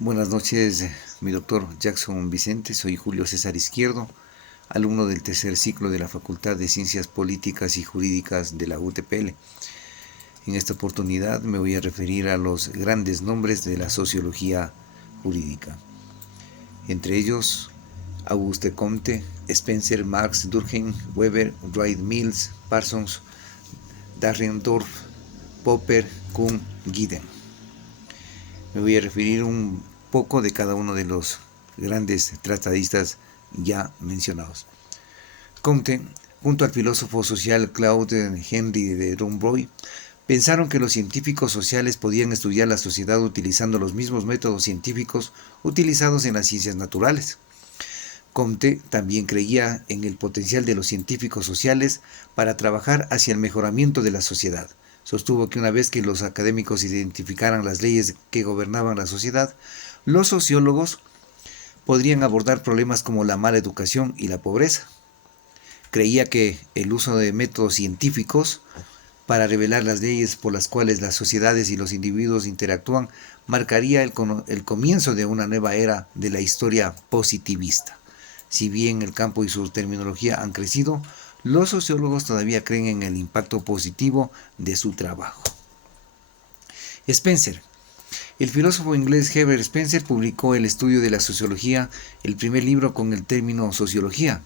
Buenas noches, mi doctor Jackson Vicente. Soy Julio César Izquierdo, alumno del tercer ciclo de la Facultad de Ciencias Políticas y Jurídicas de la UTPL. En esta oportunidad me voy a referir a los grandes nombres de la sociología jurídica. Entre ellos, Auguste Comte, Spencer, Marx, Durkheim, Weber, Wright Mills, Parsons, Dahrendorf, Popper, Kuhn, Gieden. Me voy a referir un poco de cada uno de los grandes tratadistas ya mencionados. Comte, junto al filósofo social Claude Henry de Rombreuil, pensaron que los científicos sociales podían estudiar la sociedad utilizando los mismos métodos científicos utilizados en las ciencias naturales. Comte también creía en el potencial de los científicos sociales para trabajar hacia el mejoramiento de la sociedad. Sostuvo que una vez que los académicos identificaran las leyes que gobernaban la sociedad, los sociólogos podrían abordar problemas como la mala educación y la pobreza. Creía que el uso de métodos científicos para revelar las leyes por las cuales las sociedades y los individuos interactúan marcaría el comienzo de una nueva era de la historia positivista. Si bien el campo y su terminología han crecido, los sociólogos todavía creen en el impacto positivo de su trabajo. Spencer. El filósofo inglés Herbert Spencer publicó El estudio de la sociología, el primer libro con el término sociología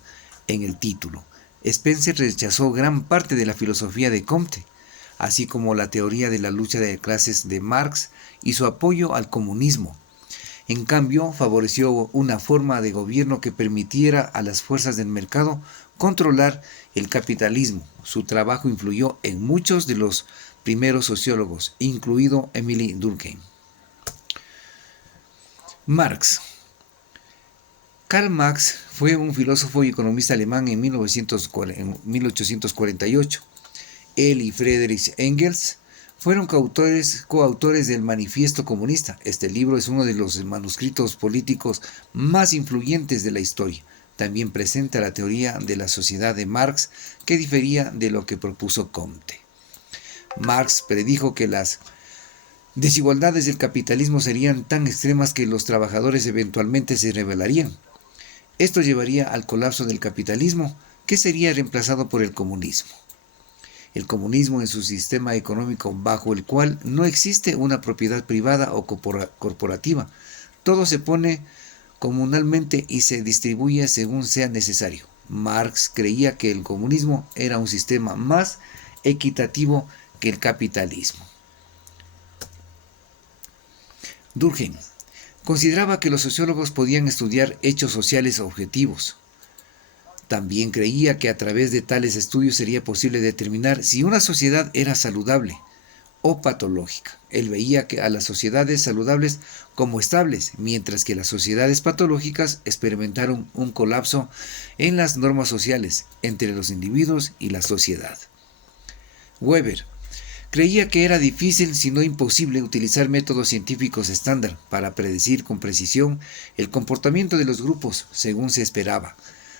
en el título. Spencer rechazó gran parte de la filosofía de Comte, así como la teoría de la lucha de clases de Marx y su apoyo al comunismo. En cambio, favoreció una forma de gobierno que permitiera a las fuerzas del mercado controlar el capitalismo. Su trabajo influyó en muchos de los primeros sociólogos, incluido Emile Durkheim. Marx. Karl Marx fue un filósofo y economista alemán en 1848. Él y Friedrich Engels fueron coautores del Manifiesto Comunista. Este libro es uno de los manuscritos políticos más influyentes de la historia. También presenta la teoría de la sociedad de Marx, que difería de lo que propuso Comte. Marx predijo que las desigualdades del capitalismo serían tan extremas que los trabajadores eventualmente se rebelarían. Esto llevaría al colapso del capitalismo, que sería reemplazado por el comunismo. El comunismo es un sistema económico bajo el cual no existe una propiedad privada o corporativa. Todo se pone comunalmente y se distribuye según sea necesario. Marx creía que el comunismo era un sistema más equitativo que el capitalismo. Durkheim consideraba que los sociólogos podían estudiar hechos sociales objetivos. También creía que a través de tales estudios sería posible determinar si una sociedad era saludable o patológica. Él veía a las sociedades saludables como estables, mientras que las sociedades patológicas experimentaron un colapso en las normas sociales entre los individuos y la sociedad. Weber creía que era difícil, si no imposible, utilizar métodos científicos estándar para predecir con precisión el comportamiento de los grupos según se esperaba.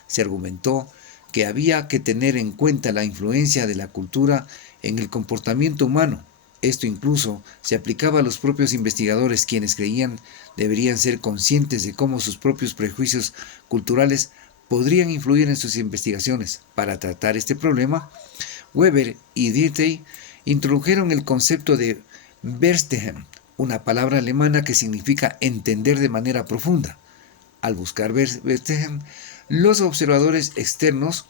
Se argumentó que había que tener en cuenta la influencia de la cultura en el comportamiento humano. Esto incluso se aplicaba a los propios investigadores, quienes creían deberían ser conscientes de cómo sus propios prejuicios culturales podrían influir en sus investigaciones. Para tratar este problema, Weber y Dilthey introdujeron el concepto de Verstehen, una palabra alemana que significa entender de manera profunda. Al buscar Verstehen, los observadores externos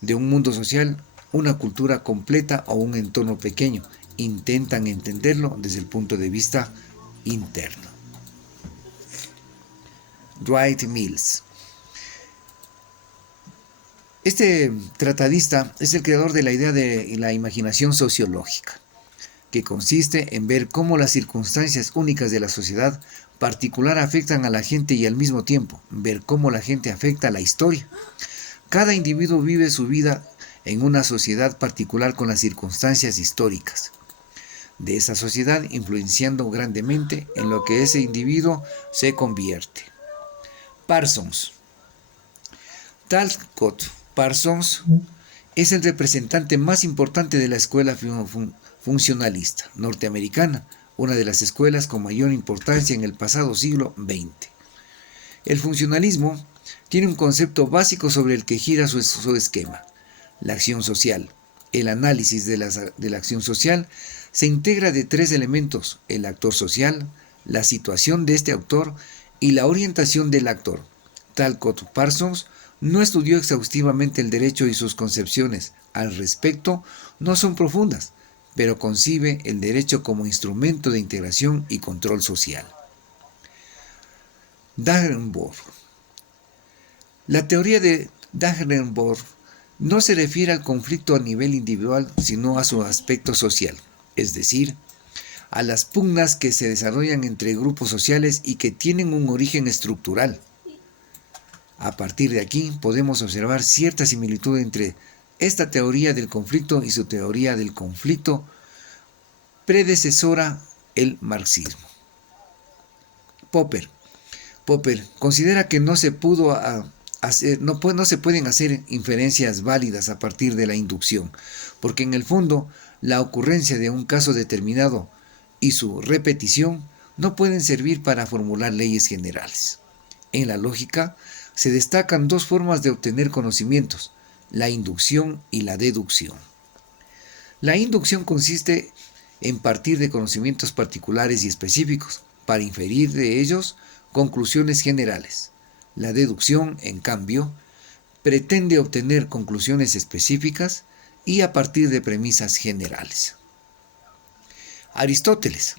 de un mundo social, una cultura completa o un entorno pequeño intentan entenderlo desde el punto de vista interno. Wright Mills. Este tratadista es el creador de la idea de la imaginación sociológica, que consiste en ver cómo las circunstancias únicas de la sociedad particular afectan a la gente y al mismo tiempo ver cómo la gente afecta a la historia. Cada individuo vive su vida en una sociedad particular con las circunstancias históricas de esa sociedad, influenciando grandemente en lo que ese individuo se convierte. Parsons. Talcott Parsons es el representante más importante de la escuela funcionalista norteamericana, una de las escuelas con mayor importancia en el pasado siglo XX. El funcionalismo tiene un concepto básico sobre el que gira su esquema: la acción social. El análisis de la acción social se integra de tres elementos: el actor social, la situación de este autor y la orientación del actor. Talcott Parsons no estudió exhaustivamente el derecho y sus concepciones al respecto no son profundas, pero concibe el derecho como instrumento de integración y control social. Dagenborn. La teoría de Dagenborn no se refiere al conflicto a nivel individual, sino a su aspecto social, es decir, a las pugnas que se desarrollan entre grupos sociales y que tienen un origen estructural. A partir de aquí podemos observar cierta similitud entre esta teoría del conflicto y su teoría del conflicto predecesora, el marxismo. Popper considera que no se pueden hacer inferencias válidas a partir de la inducción, porque en el fondo la ocurrencia de un caso determinado y su repetición no pueden servir para formular leyes generales. En la lógica se destacan dos formas de obtener conocimientos: la inducción y la deducción. La inducción consiste en partir de conocimientos particulares y específicos para inferir de ellos conclusiones generales. La deducción, en cambio, pretende obtener conclusiones específicas y a partir de premisas generales. Aristóteles,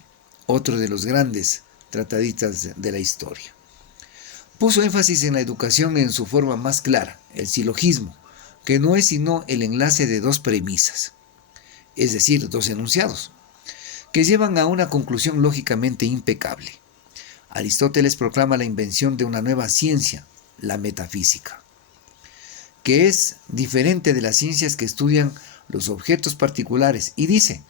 otro de los grandes tratadistas de la historia, puso énfasis en la educación en su forma más clara, el silogismo, que no es sino el enlace de dos premisas, es decir, dos enunciados, que llevan a una conclusión lógicamente impecable. Aristóteles proclama la invención de una nueva ciencia, la metafísica, que es diferente de las ciencias que estudian los objetos particulares, y dice: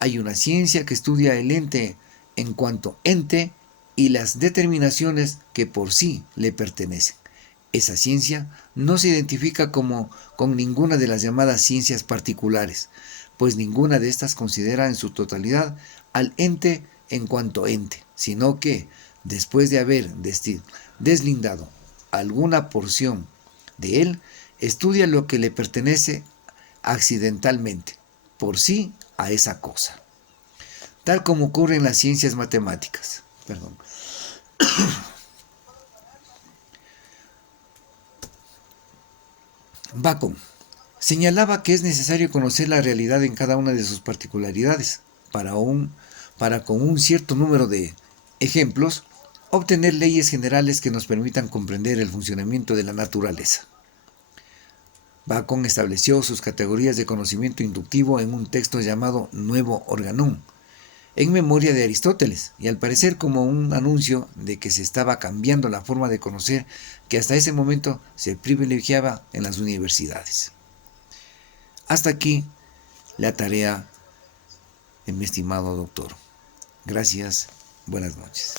hay una ciencia que estudia el ente en cuanto ente y las determinaciones que por sí le pertenecen. Esa ciencia no se identifica con ninguna de las llamadas ciencias particulares, pues ninguna de estas considera en su totalidad al ente en cuanto ente, sino que, después de haber deslindado alguna porción de él, estudia lo que le pertenece accidentalmente, por sí, a esa cosa. Tal como ocurre en las ciencias matemáticas. Bacon señalaba que es necesario conocer la realidad en cada una de sus particularidades, para con un cierto número de ejemplos, obtener leyes generales que nos permitan comprender el funcionamiento de la naturaleza. Bacon estableció sus categorías de conocimiento inductivo en un texto llamado Nuevo Organón, en memoria de Aristóteles, y al parecer como un anuncio de que se estaba cambiando la forma de conocer que hasta ese momento se privilegiaba en las universidades. Hasta aquí la tarea de mi estimado doctor. Gracias, buenas noches.